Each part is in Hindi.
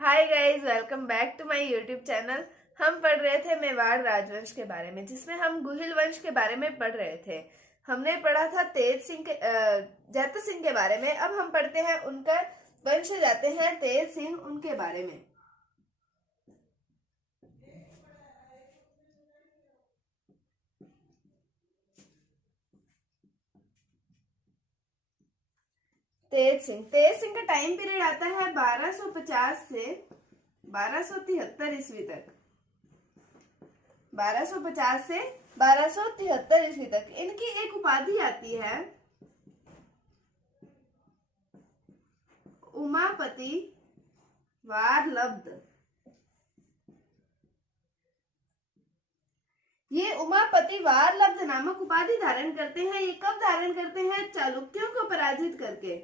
Hi guys, welcome back to my YouTube channel. हम पढ़ रहे थे मेवाड़ राजवंश के बारे में, जिसमें हम गुहिल वंश के बारे में पढ़ रहे थे। हमने पढ़ा था तेज सिंह के जैत सिंह के बारे में। अब हम पढ़ते हैं उनका वंश जाते हैं तेज सिंह, उनके बारे में। तेज सिंह का टाइम पीरियड आता है 1250 से 1273 ईस्वी तक। 1250 से 1273 ईस्वी तक इनकी एक उपाधि आती है उमापति वारलब्ध। ये उमापति वारलब्ध नामक उपाधि धारण करते हैं। ये कब धारण करते हैं? चालुक्यों को पराजित करके।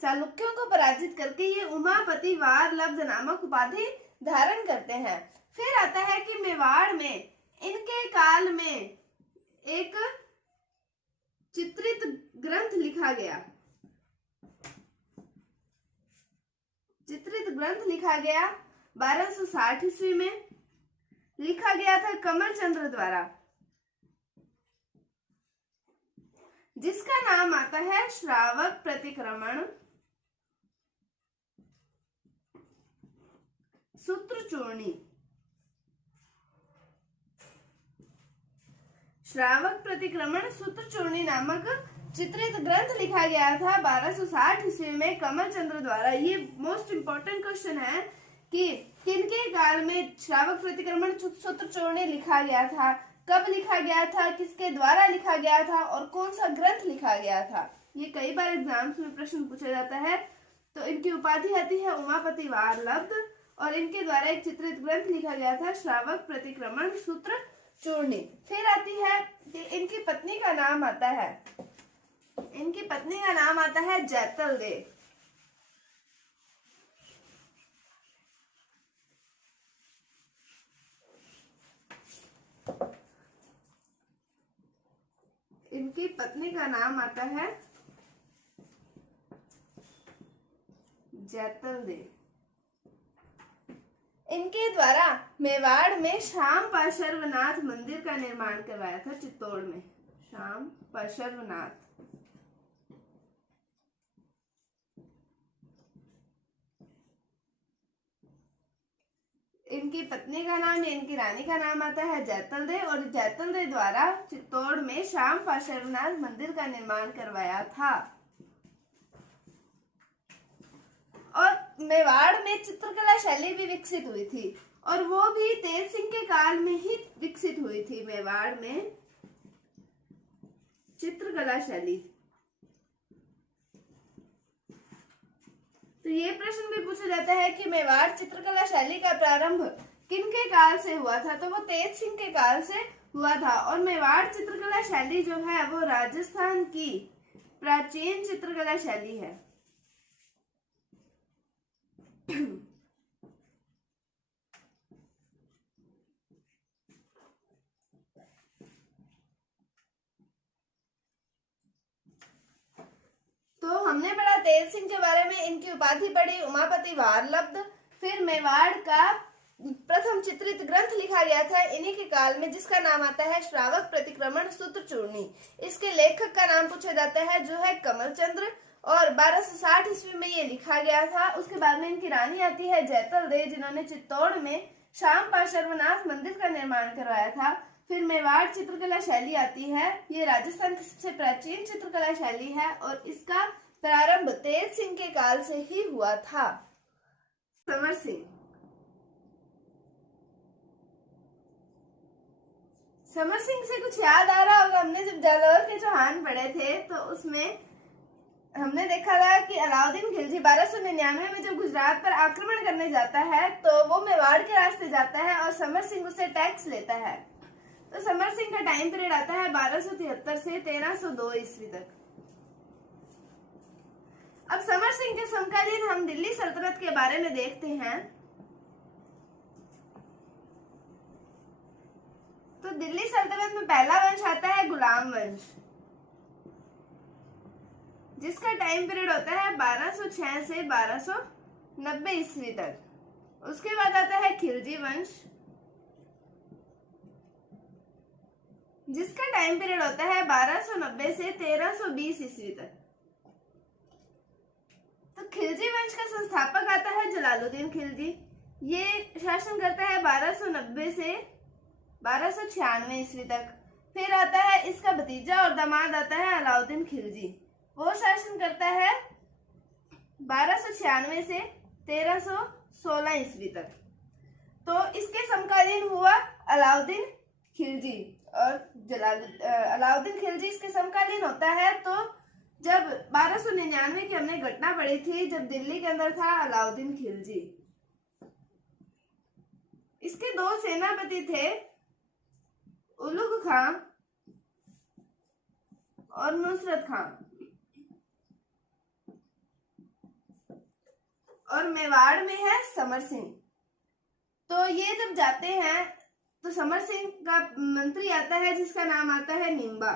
चालुक्यों को पराजित करके ये उमापति वारलब्ध नामक उपाधि धारण करते हैं। फिर आता है कि मेवाड़ में इनके काल में एक चित्रित ग्रंथ लिखा गया। चित्रित ग्रंथ लिखा गया 1260 ईस्वी में। लिखा गया था कमल चंद्र द्वारा, जिसका नाम आता है श्रावक प्रतिक्रमण सूत्रचूर्णी। श्रावक प्रतिक्रमण सूत्रचूर्णी नामक चित्रित ग्रंथ लिखा गया था 1260 ईस्वी में कमल चंद्र द्वारा। ये मोस्ट इंपॉर्टेंट क्वेश्चन है कि किनके काल में श्रावक प्रतिक्रमण सूत्रचूर्णी लिखा गया था, कब लिखा गया था, किसके द्वारा लिखा गया था और कौन सा ग्रंथ लिखा गया था। ये कई बार एग्जाम्स में प्रश्न पूछा जाता है। तो इनकी उपाधि आती है उमापति वारलब्ध और इनके द्वारा एक चित्रित ग्रंथ लिखा गया था श्रावक प्रतिक्रमण सूत्रचूर्णी। फिर आती है कि इनकी पत्नी का नाम आता है जैतल देव। इनकी पत्नी का नाम आता है जैतल देव। इनके द्वारा मेवाड़ में श्याम पार्श्वनाथ मंदिर का निर्माण करवाया था। चित्तौड़ में श्याम पार्श्वनाथ। इनकी पत्नी का नाम, इनकी रानी का नाम आता है जैतल देव और जैतल देव द्वारा चित्तौड़ में श्याम पार्श्वनाथ मंदिर का निर्माण करवाया था। और मेवाड़ में चित्रकला शैली भी विकसित हुई थी और वो भी तेज सिंह के काल में ही विकसित हुई थी। मेवाड़ में चित्रकला शैली। तो ये प्रश्न भी पूछा जाता है कि मेवाड़ चित्रकला शैली का प्रारंभ किनके काल से हुआ था? तो वो तेज सिंह के काल से हुआ था। और मेवाड़ चित्रकला शैली जो है वो राजस्थान की प्राचीन चित्रकला शैली है। तो हमने पढ़ा तेज सिंह के बारे में, इनकी उपाधि पढ़ी उमापति वारलब्ध। फिर मेवाड़ का प्रथम चित्रित ग्रंथ लिखा गया था इन्हीं के काल में, जिसका नाम आता है श्रावक प्रतिक्रमण सूत्रचूर्णी। इसके लेखक का नाम पूछा जाता है जो है कमल चंद्र और 1260 ईस्वी में ये लिखा गया था। उसके बाद में इनकी रानी आती है जैतल देव, जिन्होंने चित्तौड़ में श्याम पार्श्वनाथ मंदिर का निर्माण करवाया था। फिर मेवाड़ चित्रकला शैली आती है। ये राजस्थान की सबसे प्राचीन चित्रकला शैली है और इसका प्रारंभ तेज सिंह के काल से ही हुआ था। समर सिंह से कुछ याद आ रहा होगा। हमने जब जालौर के चौहान पढ़े थे तो उसमें हमने देखा था कि अलाउद्दीन खिलजी 1299 में जब गुजरात पर आक्रमण करने जाता है तो वो मेवाड़ के रास्ते जाता है और समर सिंह उसे टैक्स लेता है। तो समर सिंह का टाइम पीरियड आता है 1273 से 1302 ईस्वी तक। अब समर सिंह के समकालीन हम दिल्ली सल्तनत के बारे में देखते हैं। तो दिल्ली सल्तनत में पहला वंश आता है गुलाम वंश, जिसका टाइम पीरियड होता है 1206 से 1290 ईस्वी तक। उसके बाद आता है खिलजी वंश, जिसका टाइम पीरियड होता है 1290 से 1320 ईस्वी तक। तो खिलजी वंश का संस्थापक आता है जलालुद्दीन खिलजी। ये शासन करता है 1290 से 1296 ईस्वी तक। फिर आता है इसका भतीजा और दामाद आता है अलाउद्दीन खिलजी। वो शासन करता है 1296 से 1316 ईस्वी तक। तो इसके समकालीन हुआ अलाउद्दीन खिलजी और अलाउद्दीन खिलजी इसके समकालीन होता है। तो जब 1299 की हमने घटना पढ़ी थी, जब दिल्ली के अंदर था अलाउद्दीन खिलजी। इसके दो सेनापति थे, उलुग खां और नुसरत खां। और मेवाड़ में है समर सिंह। तो ये जब जाते हैं तो समर सिंह का मंत्री आता है जिसका नाम आता है निम्बा।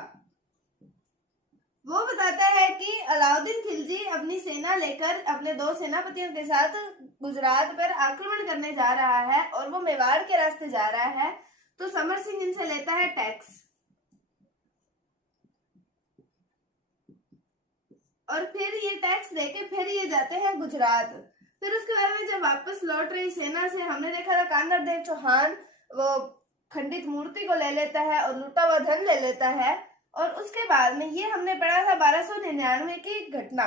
वो बताता है कि अलाउद्दीन खिलजी अपनी सेना लेकर अपने दो सेनापतियों के साथ गुजरात पर आक्रमण करने जा रहा है और वो मेवाड़ के रास्ते जा रहा है। तो समर सिंह इनसे लेता है टैक्स और फिर ये टैक्स देके फिर ये जाते हैं गुजरात। फिर उसके बाद में जब वापस लौट रही सेना से हमने देखा था कानर देव चौहान वो खंडित मूर्ति को ले लेता है और लूटा हुआ धन ले लेता है। और उसके बाद में ये हमने पढ़ा था 1299 की घटना।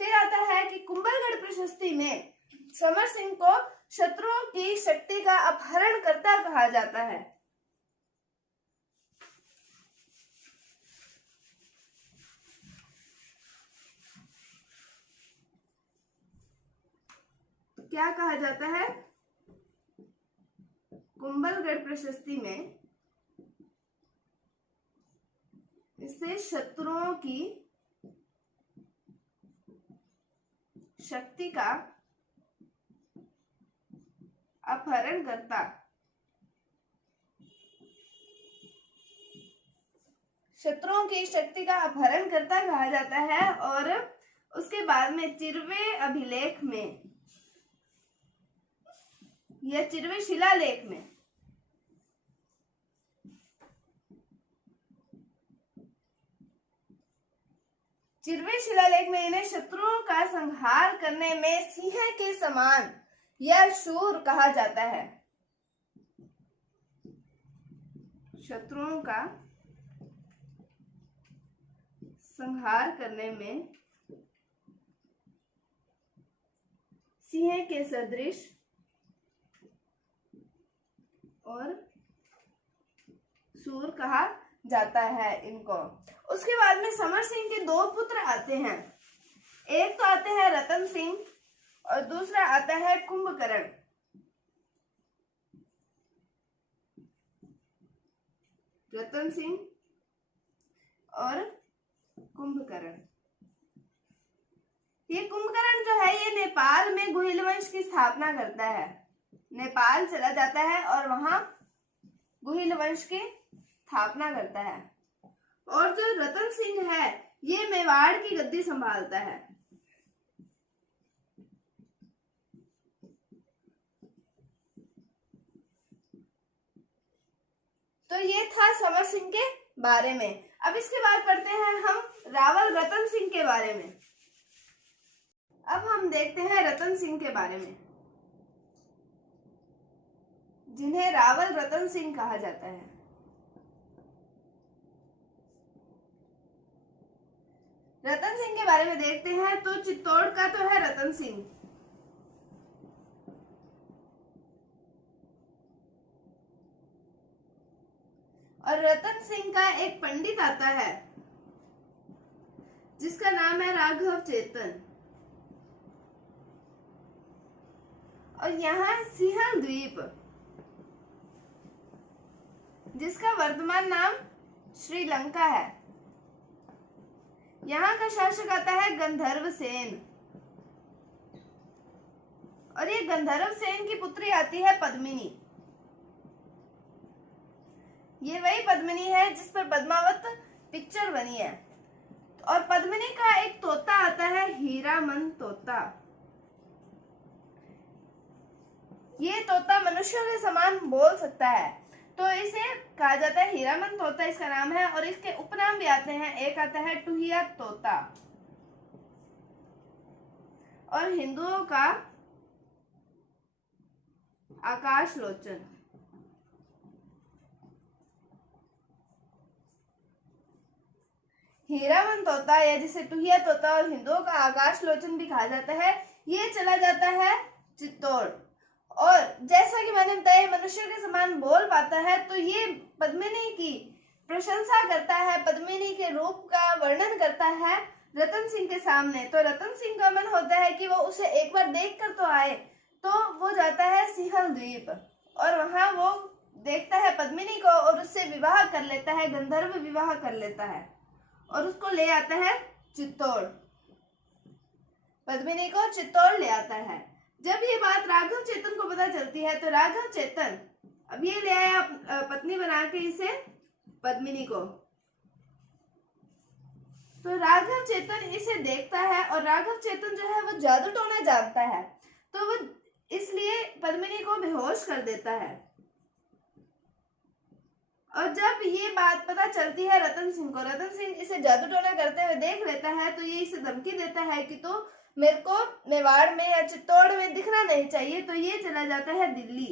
फिर आता है कि कुंभलगढ़ प्रशस्ति में समर सिंह को शत्रुओं की शक्ति का अपहरणकर्ता कहा जाता है। क्या कहा जाता है? कुंभलगढ़ प्रशस्ति में इससे शत्रुओं की शक्ति का अपहरणकर्ता। शत्रुओं की शक्ति का अपहरणकर्ता कहा जाता है। और उसके बाद में चिरवे अभिलेख में या चिरवे शिलालेख में इन्हें शत्रुओं का संहार करने में सिंह के समान या शूर कहा जाता है। शत्रुओं का संहार करने में सिंह के सदृश और सूर कहा जाता है इनको। उसके बाद में समर सिंह के दो पुत्र आते हैं। एक तो आते हैं रतन सिंह और दूसरा आता है कुंभकर्ण। रतन सिंह और कुंभकर्ण। ये कुंभकर्ण जो है ये नेपाल में गुहिल वंश की स्थापना करता है। नेपाल चला जाता है और वहां गुहिल वंश की स्थापना करता है। और जो रतन सिंह है ये मेवाड़ की गद्दी संभालता है। तो ये था समर सिंह के बारे में। अब इसके बाद पढ़ते हैं हम रावल रतन सिंह के बारे में। अब हम देखते हैं रतन सिंह के बारे में, जिन्हें रावल रतन सिंह कहा जाता है। रतन सिंह के बारे में देखते हैं तो चित्तौड़ का तो है रतन सिंह। और रतन सिंह का एक पंडित आता है जिसका नाम है राघव चेतन। और यहाँ सिंहल द्वीप, जिसका वर्तमान नाम श्रीलंका है, यहाँ का शासक आता है गंधर्व सेन। और ये गंधर्व सेन की पुत्री आती है पद्मिनी। ये वही पद्मिनी है जिस पर पद्मावत पिक्चर बनी है। और पद्मिनी का एक तोता आता है हीरामन तोता। ये तोता मनुष्यों के समान बोल सकता है, तो इसे कहा जाता है हीरामन तोता, इसका नाम है। और इसके उपनाम भी आते हैं, एक आता है टुहिया तोता और हिंदुओं का आकाश लोचन। हीरामन तोता या जिसे टुहिया तोता और हिंदुओं का आकाश लोचन भी कहा जाता है, ये चला जाता है चित्तौड़। और जैसा कि मैंने बताया मनुष्य के समान बोल पाता है, तो ये पद्मिनी की प्रशंसा करता है, पद्मिनी के रूप का वर्णन करता है रतन सिंह के सामने। तो रतन सिंह का मन होता है कि वो उसे एक बार देख कर तो आए, तो वो जाता है सिंहल द्वीप और वहां वो देखता है पद्मिनी को और उससे विवाह कर लेता है, गंधर्व विवाह कर लेता है और उसको ले आता है चित्तौड़। पद्मिनी को चित्तौड़ ले आता है। जब ये बात राघव चेतन को पता चलती है, तो राघव चेतन अब ये ले आया पत्नी बना के इसे, पद्मिनी को। तो राघव चेतन इसे देखता है और राघव चेतन जो है वो जादू टोना जानता है, तो वो इसलिए पद्मिनी को बेहोश कर देता है। और जब ये बात पता चलती है रतन सिंह को, रतन सिंह इसे जादू टोना करते हुए देख लेता है, तो ये इसे धमकी देता है कि तो मेरे को मेवाड़ में या चित्तौड़ में दिखना नहीं चाहिए। तो ये चला जाता है दिल्ली।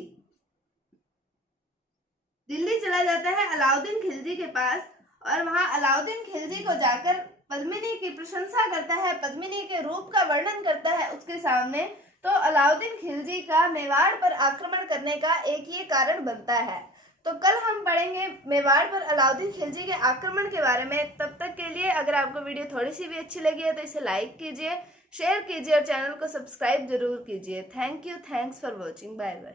दिल्ली चला जाता है अलाउद्दीन खिलजी के पास और वहां अलाउद्दीन खिलजी को जाकर पद्मिनी की प्रशंसा करता है, पद्मिनी के रूप का वर्णन करता है उसके सामने। तो अलाउद्दीन खिलजी का मेवाड़ पर आक्रमण करने का एक ये कारण बनता है। तो कल हम पढ़ेंगे मेवाड़ पर अलाउद्दीन खिलजी के आक्रमण के बारे में। तब तक के लिए अगर आपको वीडियो थोड़ी सी भी अच्छी लगी है तो इसे लाइक कीजिए, शेयर कीजिए और चैनल को सब्सक्राइब जरूर कीजिए। Thank you, thanks for watching, bye bye.